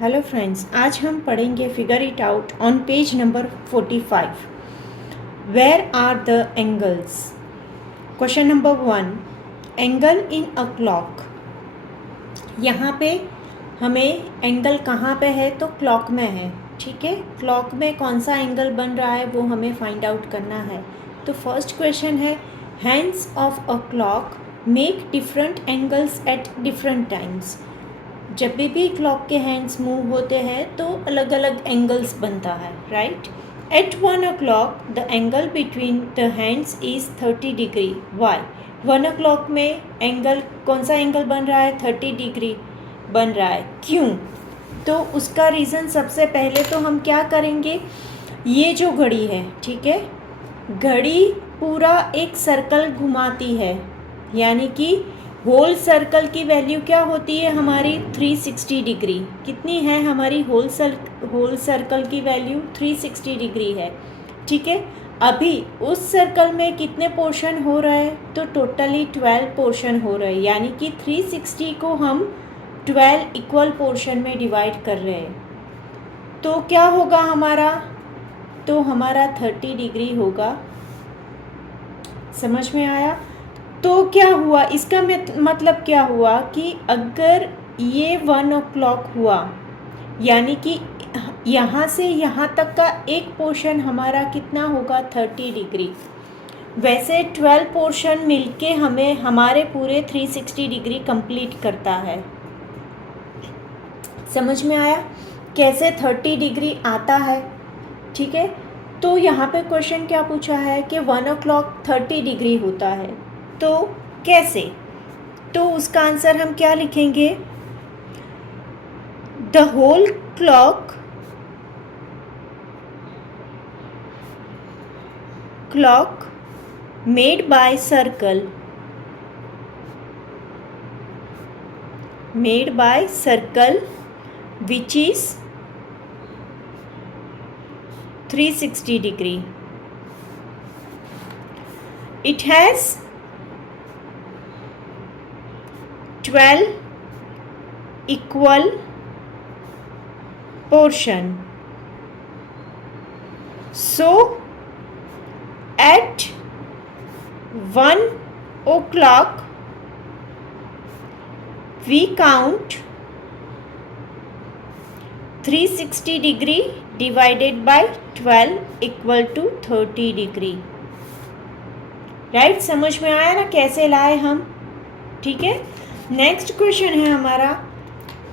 Hello friends, आज हम पढ़ेंगे figure it out on page number 45। Where are the angles? Question number 1, angle in a clock. यहाँ पे हमें एंगल कहाँ पे है? तो क्लॉक में है। ठीक है, क्लॉक में कौन सा एंगल बन रहा है वो हमें फाइंड आउट करना है। तो फर्स्ट क्वेश्चन है, hands of a clock make different angles at different times. जब भी क्लॉक के हैंड्स मूव होते हैं तो अलग अलग एंगल्स बनता है, right. At 1 o'clock the angle between the hands is 30 degree. Why? 1 o'clock में एंगल, कौन सा एंगल बन रहा है? 30 डिग्री बन रहा है। क्यों? तो उसका रीज़न सबसे पहले तो हम क्या करेंगे, ये जो घड़ी है, ठीक है, घड़ी पूरा एक सर्कल घुमाती है, यानी कि होल सर्कल की वैल्यू क्या होती है हमारी? 360 डिग्री। कितनी है हमारी होल सर्कल की वैल्यू? 360 डिग्री है। ठीक है, अभी उस सर्कल में कितने पोर्शन हो रहे हैं? तो टोटली 12 पोर्शन हो रहे हैं, यानी कि 360 को हम 12 इक्वल पोर्शन में डिवाइड कर रहे हैं। तो क्या होगा हमारा? तो हमारा 30 डिग्री होगा। समझ में आया? तो क्या हुआ, इसका मतलब क्या हुआ कि अगर ये 1 o'clock हुआ, यानी कि यहाँ से यहाँ तक का एक पोर्शन हमारा कितना होगा? 30 डिग्री। वैसे 12 पोर्शन मिलके हमें हमारे पूरे 360 डिग्री कंप्लीट करता है। समझ में आया कैसे 30 डिग्री आता है? ठीक है, तो यहाँ पे क्वेश्चन क्या पूछा है कि 1 o'clock 30 डिग्री होता है, तो कैसे? तो उसका आंसर हम क्या लिखेंगे? The whole clock made by circle which is 360 degree. It has 12 equal portion. So at 1 o'clock we count 360 degree divided by 12 equal to 30 degree. Right, समझ में आया ना कैसे लाए हम? ठीक है, नेक्स्ट क्वेश्चन है हमारा,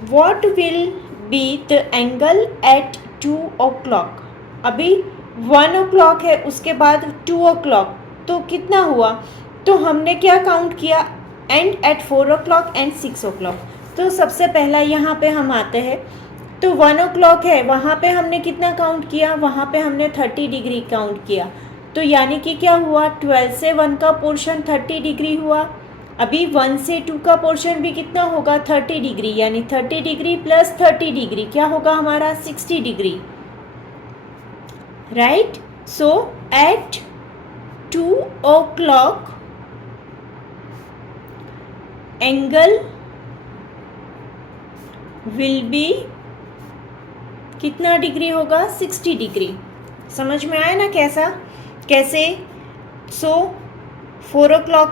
what will be the angle at 2 o'clock। अभी 1 o'clock है, उसके बाद 2 o'clock, तो कितना हुआ? तो हमने क्या काउंट किया? And at 4 o'clock and 6 o'clock। तो सबसे पहला यहाँ पे हम आते हैं, तो 1 o'clock है, वहाँ पे हमने कितना काउंट किया? वहाँ पे हमने 30 डिग्री काउंट किया। तो यानी कि क्या हुआ? 12 से 1 का पोर्शन 30 डिग्री हुआ। अभी 1 से 2 का पोर्शन भी कितना होगा? 30 डिग्री, यानी 30 डिग्री प्लस 30 डिग्री क्या होगा हमारा? 60 degree, right. So at 2 o'clock angle will be कितना डिग्री होगा? 60 डिग्री। समझ में आया ना कैसे? सो 4 o'clock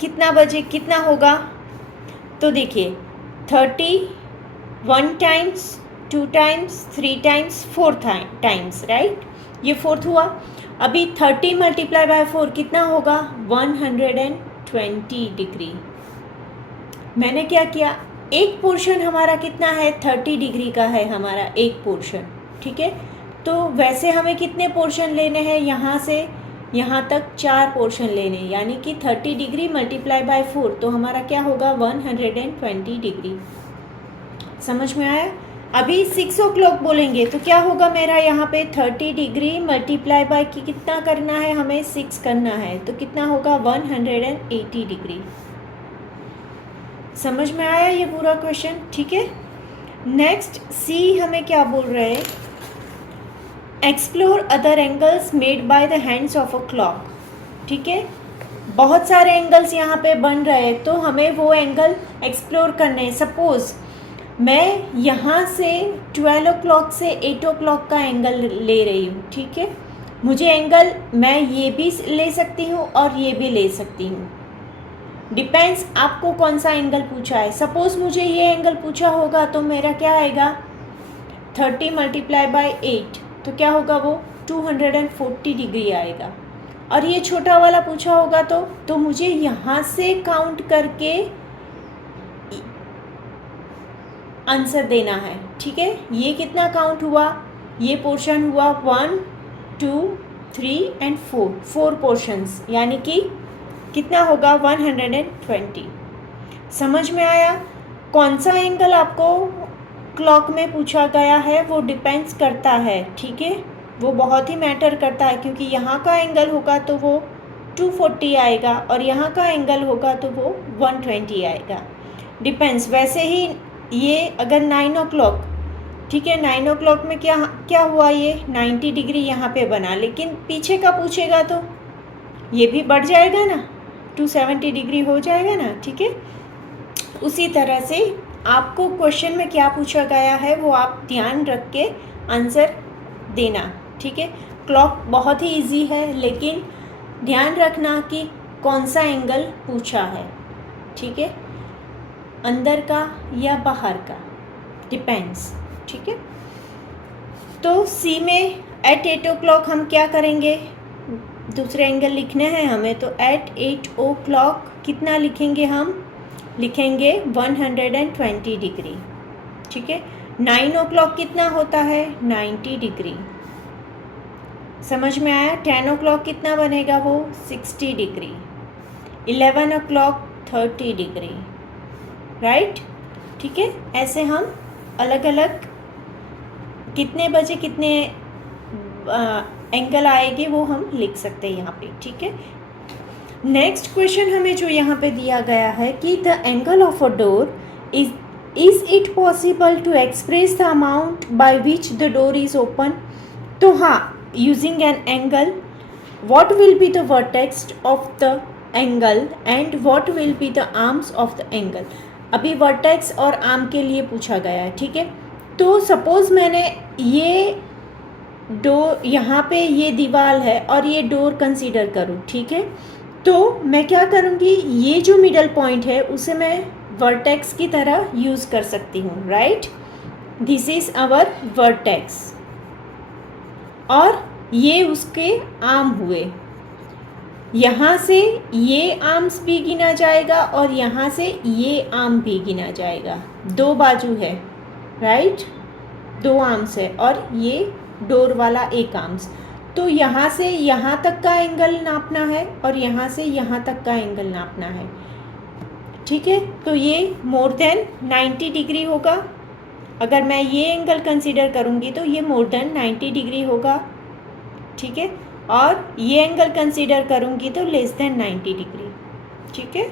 कितना बजे कितना होगा? तो देखिए 30 1 times, 2 times, 3 times, 4 times, right. ये 4th हुआ। अभी 30 मल्टीप्लाई बाय 4 कितना होगा? 120 डिग्री। मैंने क्या किया, एक पोर्शन हमारा कितना है? 30 डिग्री का है हमारा एक पोर्शन। ठीक है, तो वैसे हमें कितने पोर्शन लेने हैं? यहाँ से यहाँ तक 4 पोर्शन लेने, यानी कि 30 डिग्री मल्टीप्लाई बाय 4, तो हमारा क्या होगा? 120 डिग्री। समझ में आया? अभी 6 o'clock बोलेंगे तो क्या होगा मेरा? यहाँ पे 30 डिग्री मल्टीप्लाई बाय कितना करना है हमें? 6 करना है, तो कितना होगा? 180 डिग्री। समझ में आया ये पूरा क्वेश्चन? ठीक है, नेक्स्ट सी हमें क्या बोल रहे हैं? Explore other angles made by the hands of a clock. ठीक है, बहुत सारे एंगल्स यहाँ पे बन रहे हैं, तो हमें वो एंगल एक्सप्लोर करने हैं। सपोज़ मैं यहाँ से 12 o'clock से 8 o'clock का एंगल ले रही हूँ, ठीक है। मुझे एंगल मैं ये भी ले सकती हूँ और ये भी ले सकती हूँ, डिपेंड्स आपको कौन सा एंगल पूछा है। सपोज़ मुझे ये एंगल पूछा होगा तो मेरा क्या आएगा, 30 मल्टीप्लाई बाई 8, तो क्या होगा वो 240 डिग्री आएगा। और ये छोटा वाला पूछा होगा तो मुझे यहाँ से काउंट करके आंसर देना है, ठीक है। ये कितना काउंट हुआ, ये पोर्शन हुआ 1 2 3 एंड 4 पोर्शंस, यानी कि कितना होगा 120। समझ में आया। कौन सा एंगल आपको क्लॉक में पूछा गया है वो डिपेंड्स करता है, ठीक है, वो बहुत ही मैटर करता है, क्योंकि यहाँ का एंगल होगा तो वो 240 आएगा और यहाँ का एंगल होगा तो वो 120 आएगा, डिपेंड्स। वैसे ही ये अगर 9 o'clock, ठीक है, 9 o'clock में क्या हुआ, ये 90 डिग्री यहाँ पे बना, लेकिन पीछे का पूछेगा तो ये भी बढ़ जाएगा ना, 270 डिग्री हो जाएगा ना, ठीक है। उसी तरह से आपको क्वेश्चन में क्या पूछा गया है वो आप ध्यान रख के आंसर देना, ठीक है। क्लॉक बहुत ही इजी है, लेकिन ध्यान रखना कि कौन सा एंगल पूछा है, ठीक है, अंदर का या बाहर का, डिपेंड्स, ठीक है। तो सी में एट 8 o'clock हम क्या करेंगे, दूसरे एंगल लिखने हैं हमें, तो एट 8 o'clock कितना लिखेंगे, हम लिखेंगे 120 डिग्री, ठीक है। 9 o'clock कितना होता है 90 डिग्री, समझ में आया। 10 o'clock कितना बनेगा वो 60 डिग्री, 11 o'clock 30 डिग्री, राइट, ठीक है। ऐसे हम अलग अलग कितने बजे कितने एंगल आएंगे वो हम लिख सकते हैं यहाँ पे, ठीक है। नेक्स्ट क्वेश्चन हमें जो यहाँ पे दिया गया है कि the angle of a door is it possible to express the amount by which the door is open. तो हाँ, using an angle what will be the vertex of the angle and what will be the arms of the angle। अभी vertex और arm के लिए पूछा गया है, ठीक है। तो सपोज़ मैंने ये डोर, यहाँ पे ये दीवार है और ये डोर कंसीडर करूँ, ठीक है। तो मैं क्या करूँगी, ये जो मिडल पॉइंट है उसे मैं वर्टेक्स की तरह यूज़ कर सकती हूँ, right. This is our vertex और ये उसके आर्म हुए। यहाँ से ये आर्म्स भी गिना जाएगा और यहाँ से ये आर्म भी गिना जाएगा, दो बाजू है, राइट, दो आर्म्स है और ये डोर वाला एक आर्म्स। तो यहाँ से यहाँ तक का एंगल नापना है और यहाँ से यहाँ तक का एंगल नापना है, ठीक है। तो ये मोर देन 90 डिग्री होगा। अगर मैं ये एंगल कंसीडर करूँगी तो ये मोर देन 90 डिग्री होगा, ठीक है। और ये एंगल कंसीडर करूँगी तो लेस देन 90 डिग्री, ठीक है।